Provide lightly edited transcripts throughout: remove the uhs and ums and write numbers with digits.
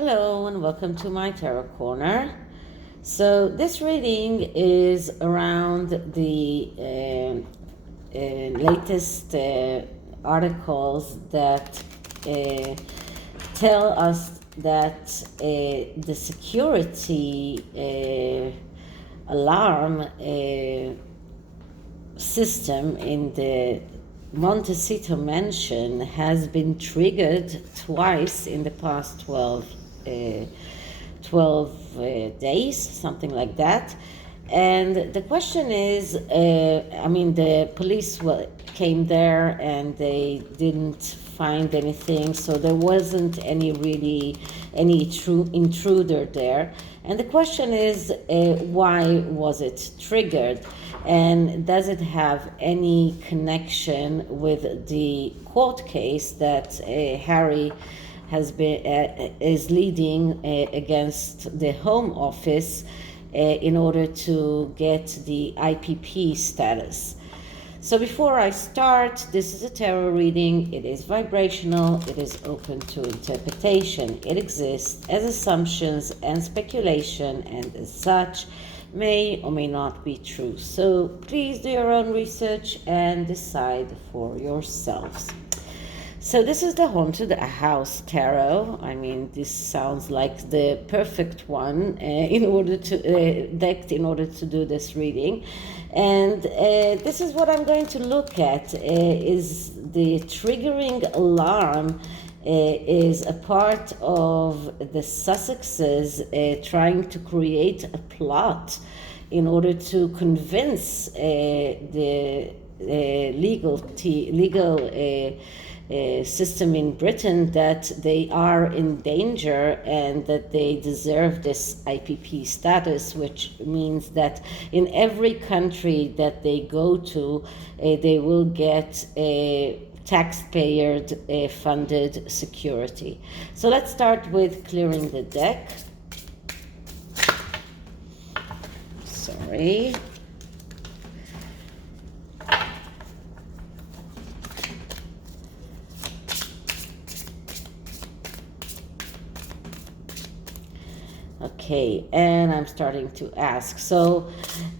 Hello and welcome to my Tarot Corner. So this reading is around the latest articles that tell us that the security alarm system in the Montecito mansion has been triggered twice in the past 12 days, something like that. And the question is, the police came there and they didn't find anything, so there wasn't any true intruder there. And the question is, why was it triggered? And does it have any connection with the court case that Harry is leading against the Home Office in order to get the IPP status? So before I start, this is a tarot reading. It is vibrational. It is open to interpretation. It exists as assumptions and speculation, and as such may or may not be true. So please do your own research and decide for yourselves. So this is the Haunted House Tarot. I mean, this sounds like the perfect one in order to do this reading. And this is what I'm going to look at, is the triggering alarm is a part of the Sussexes trying to create a plot in order to convince the legal system in Britain that they are in danger and that they deserve this IPP status, which means that in every country that they go to, they will get a taxpayer funded security. So let's start with clearing the deck. Sorry. Okay, and I'm starting to ask, so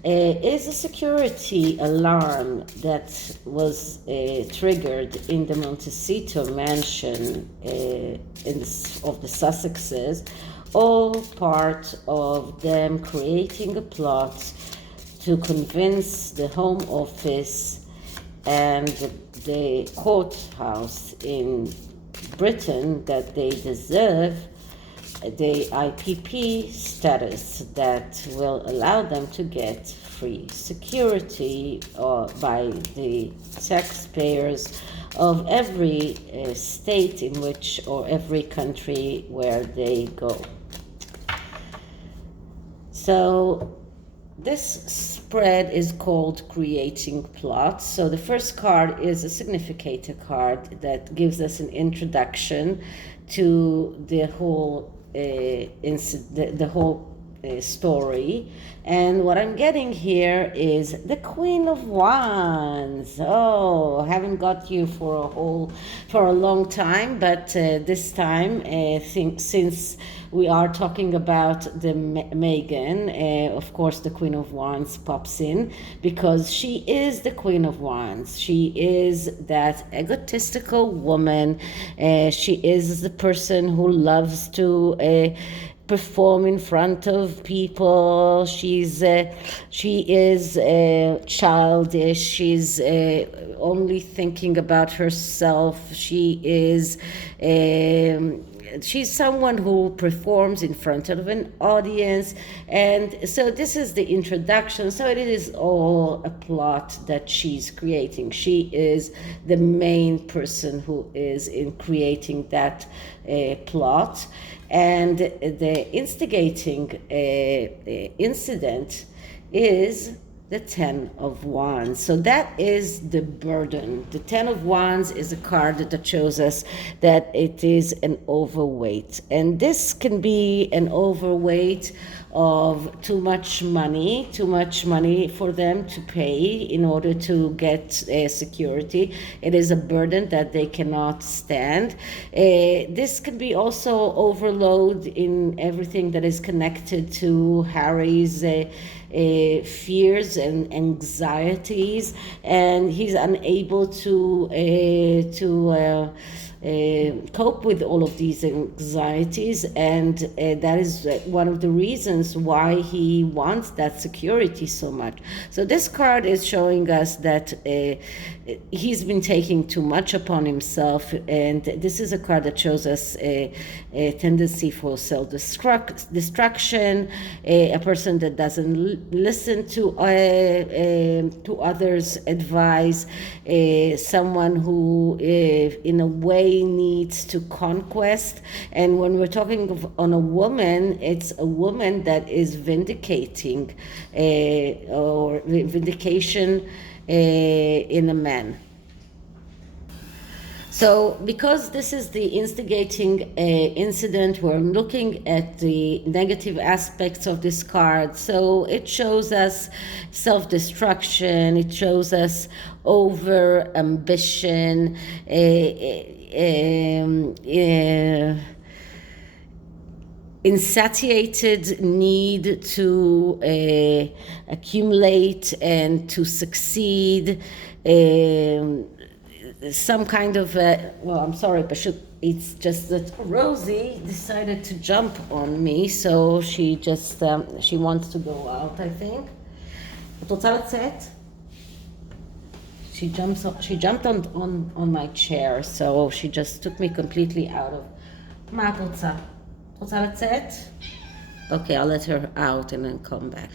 is a security alarm that was triggered in the Montecito mansion of the Sussexes all part of them creating a plot to convince the Home Office and the courthouse in Britain that they deserve the IPP status that will allow them to get free security by the taxpayers of every state in which, or every country where they go. So this spread is called Creating Plots. So the first card is a significator card that gives us an introduction to the whole story. And what I'm getting here is the Queen of Wands. Oh, I haven't got you for a long time, but this time, since we are talking about the Meghan, of course the Queen of Wands pops in because she is the Queen of Wands. She is that egotistical woman. She is the person who loves to perform in front of people. She is childish. She's only thinking about herself. She's someone who performs in front of an audience. And so this is the introduction. So it is all a plot that she's creating. She is the main person who is in creating that plot. And the instigating incident is the Ten of Wands. So that is the burden. The Ten of Wands is a card that shows us that it is an overweight. And this can be an overweight of too much money for them to pay in order to get security. It is a burden that they cannot stand. This can be also overload in everything that is connected to Harry's fears and anxieties, and he's unable to cope with all of these anxieties, and that is one of the reasons why he wants that security so much. So this card is showing us that he's been taking too much upon himself, and this is a card that shows us a tendency for self-destruction, a person that doesn't listen to others' advice, someone who in a way needs to conquest. And when we're talking on a woman, it's a woman that is vindicating or vindication in a man. So because this is the instigating incident, we're looking at the negative aspects of this card. So it shows us self-destruction, it shows us over-ambition, insatiated need to accumulate and to succeed, some kind of well, I'm sorry, but it's just that Rosie decided to jump on me, so she just she wants to go out, I think. את רוצה לצאת? She jumped on my chair, so she just took me completely out of. מה את רוצה? את רוצה לצאת? Okay, I'll let her out and then come back.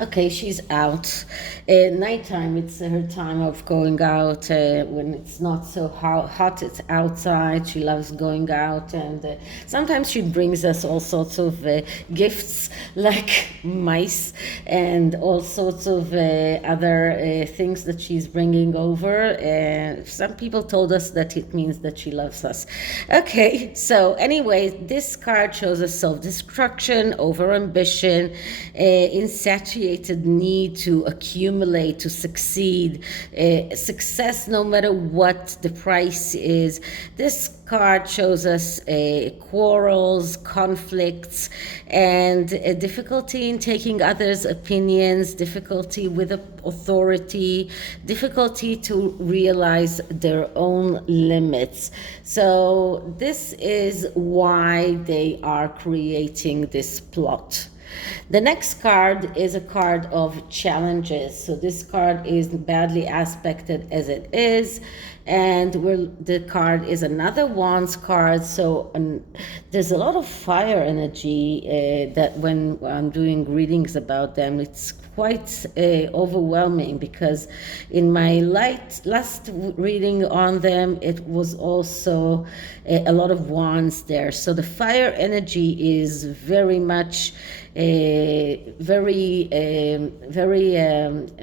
Okay, she's out. Nighttime, it's her time of going out when it's not so hot, it's outside. She loves going out, and sometimes she brings us all sorts of gifts like mice and all sorts of other things that she's bringing over. Some people told us that it means that she loves us. Okay, so anyway, this card shows us self-destruction, over-ambition, insatiated need to accumulate, to succeed, success no matter what the price is. This card shows us quarrels, conflicts, and difficulty in taking others' opinions, difficulty with authority, difficulty to realize their own limits. So this is why they are creating this plot. The next card is a card of challenges. So this card is badly aspected as it is, and the card is another Wands card. So there's a lot of fire energy that when I'm doing readings about them, it's quite overwhelming, because in my last reading on them, it was also a lot of wands there. So the fire energy is very much very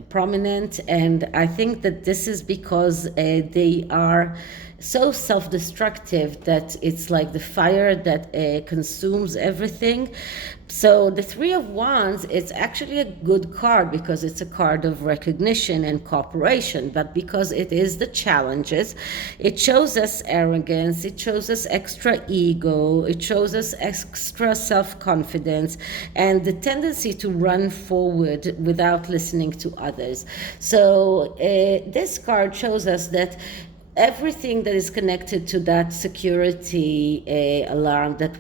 prominent, and I think that this is because they are so self-destructive that it's like the fire that consumes everything. So the Three of Wands, it's actually a good card because it's a card of recognition and cooperation, but because it is the challenges, it shows us arrogance, it shows us extra ego, it shows us extra self-confidence, and the tendency to run forward without listening to others. So this card shows us that everything that is connected to that security alarm that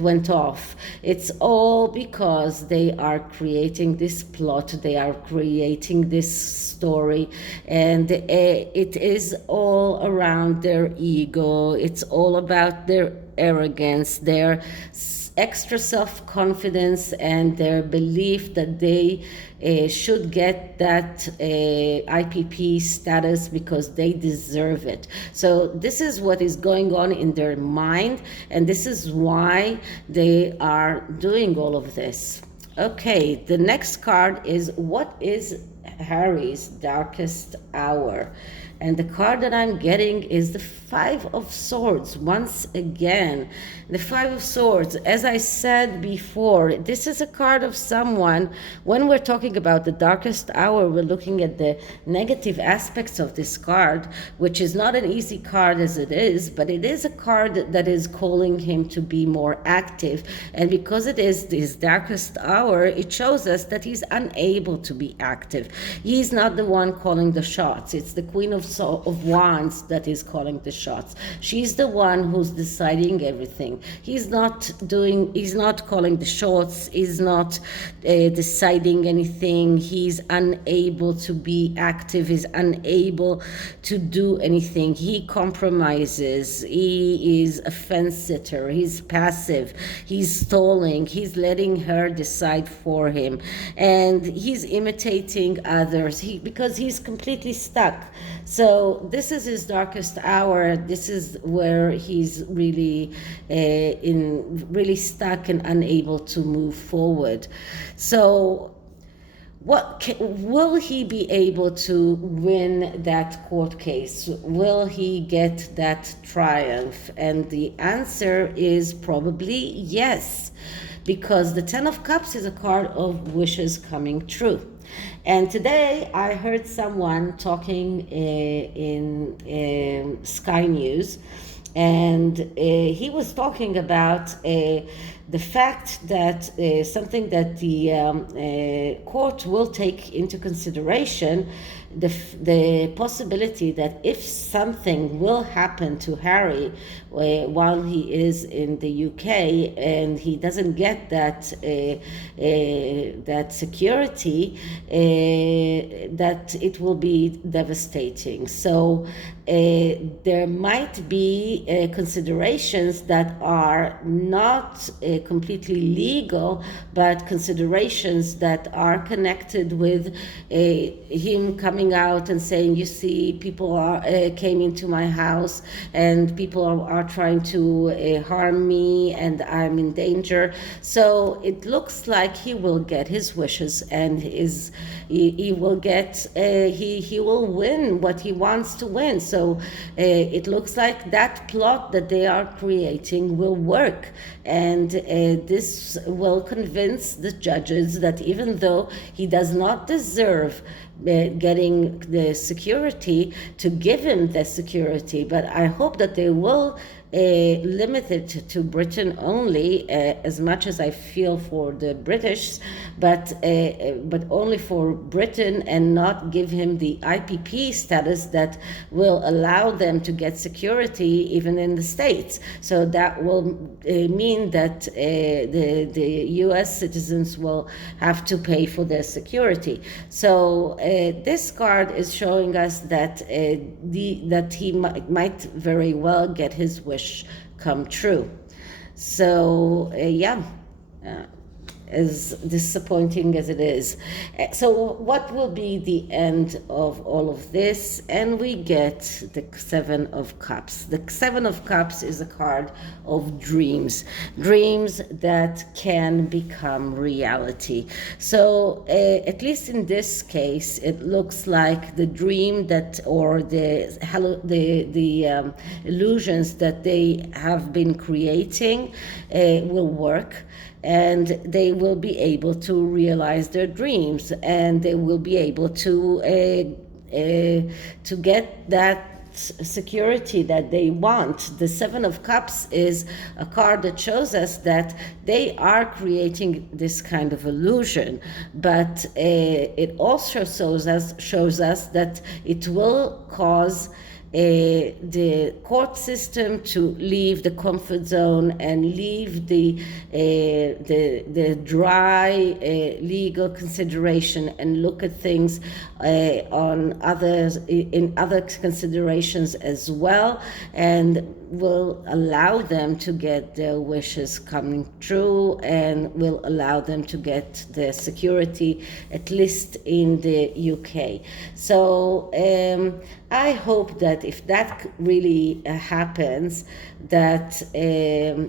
went off, it's all because they are creating this plot, they are creating this story, and it is all around their ego, it's all about their arrogance, their extra self-confidence and their belief that they should get that IPP status because they deserve it. So this is what is going on in their mind, and this is why they are doing all of this. Okay, the next card is, what is Harry's darkest hour? And the card that I'm getting is the Five of Swords once again. The Five of Swords, as I said before, this is a card of someone. When we're talking about the darkest hour, we're looking at the negative aspects of this card, which is not an easy card as it is, but it is a card that is calling him to be more active. And because it is his darkest hour, it shows us that he's unable to be active. He's not the one calling the shots. It's the Queen of Wands that is calling the shots. She's the one who's deciding everything. He's not calling the shots. He's not deciding anything. He's unable to be active. He's unable to do anything. He compromises. He is a fence sitter. He's passive. He's stalling. He's letting her decide for him. And he's imitating others because he's completely stuck. So this is his darkest hour. This is where he's really really stuck and unable to move forward. So will he be able to win that court case? Will he get that triumph? And the answer is probably yes, because the Ten of Cups is a card of wishes coming true. And today I heard someone talking in Sky News, and he was talking about the fact that something that the court will take into consideration, the possibility that if something will happen to Harry while he is in the UK and he doesn't get that security, that it will be devastating. So there might be considerations that are not completely legal, but considerations that are connected with him coming out and saying, you see, people came into my house and people are trying to harm me and I'm in danger. So it looks like he will get his wishes, and he will get he will win what he wants to win. So it looks like that plot that they are creating will work, and this will convince the judges that even though he does not deserve getting the security, to give him the security, but I hope that they will limit it to Britain only, as much as I feel for the British, but only for Britain, and not give him the IPP status that will allow them to get security even in the States. So that will mean that the US citizens will have to pay for their security. So this card is showing us that that he might very well get his wish come true. So as disappointing as it is. So what will be the end of all of this? And we get the Seven of Cups. The Seven of Cups is a card of dreams that can become reality. So at least in this case, it looks like the dream that, or the illusions that they have been creating will work, and they will be able to realize their dreams, and they will be able to get that security that they want. The Seven of Cups is a card that shows us that they are creating this kind of illusion, but it also shows us that it will cause the court system to leave the comfort zone and leave the dry legal consideration and look at things on others in other considerations as well, and will allow them to get their wishes coming true, and will allow them to get the security, at least in the UK. So I hope that if that really happens, that the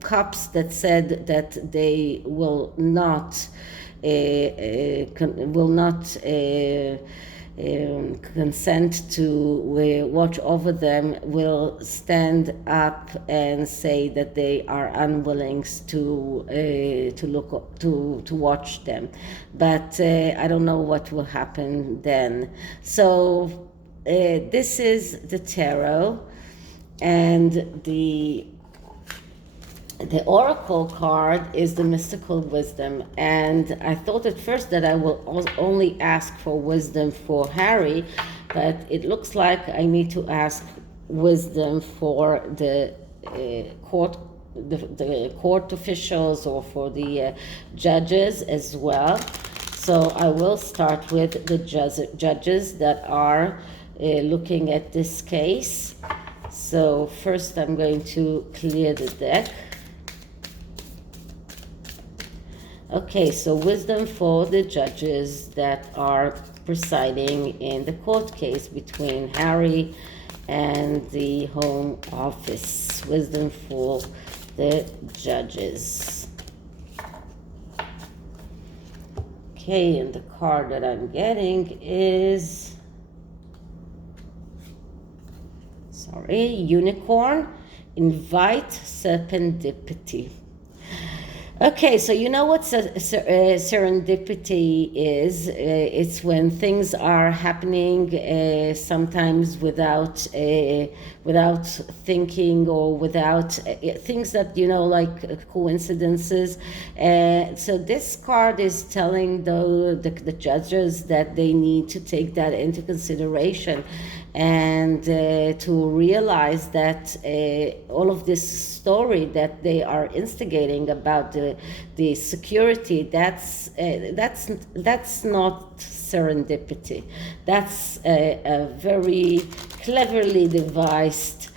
cops that said that they will not consent to watch over them will stand up and say that they are unwilling to watch them. But I don't know what will happen then. So this is the tarot, and the oracle card is the mystical wisdom. And I thought at first that I will only ask for wisdom for Harry, but it looks like I need to ask wisdom for the court officials, or for the judges as well. So I will start with the judges that are looking at this case. So first I'm going to clear the deck. Okay, so wisdom for the judges that are presiding in the court case between Harry and the Home Office. Wisdom for the judges. Okay, and the card that I'm getting is, Unicorn. Invite serendipity. Okay, so you know what serendipity is? It's when things are happening sometimes without thinking, or without things that, like coincidences. So this card is telling the judges that they need to take that into consideration, and to realize that all of this story that they are instigating about the security, that's not serendipity. That's a very cleverly devised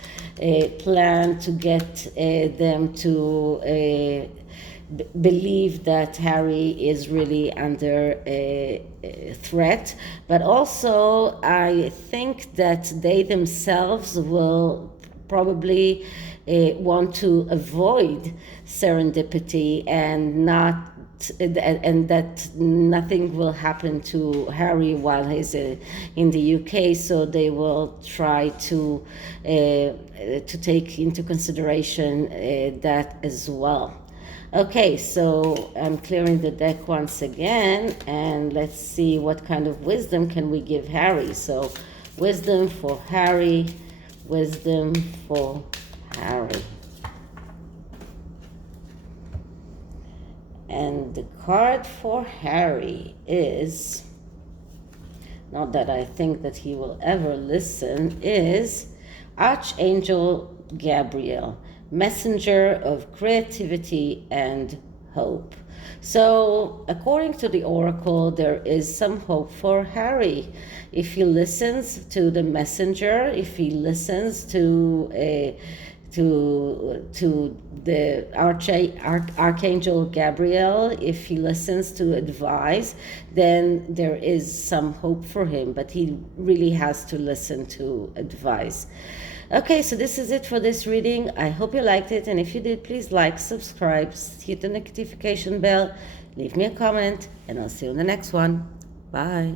plan to get them to believe that Harry is really under a threat. But also I think that they themselves will probably want to avoid serendipity, and that nothing will happen to Harry while he's in the UK. So they will try to take into consideration that as well. Okay, so I'm clearing the deck once again, and let's see what kind of wisdom can we give Harry. So wisdom for Harry, wisdom for Harry. And the card for Harry is, not that I think that he will ever listen, is Archangel Gabriel, messenger of creativity and hope. So according to the oracle, there is some hope for Harry if he listens to the messenger, if he listens to the Archangel Gabriel, if he listens to advice, then there is some hope for him, but he really has to listen to advice. Okay, so this is it for this reading. I hope you liked it, and if you did, please like, subscribe, hit the notification bell, leave me a comment, and I'll see you in the next one. Bye.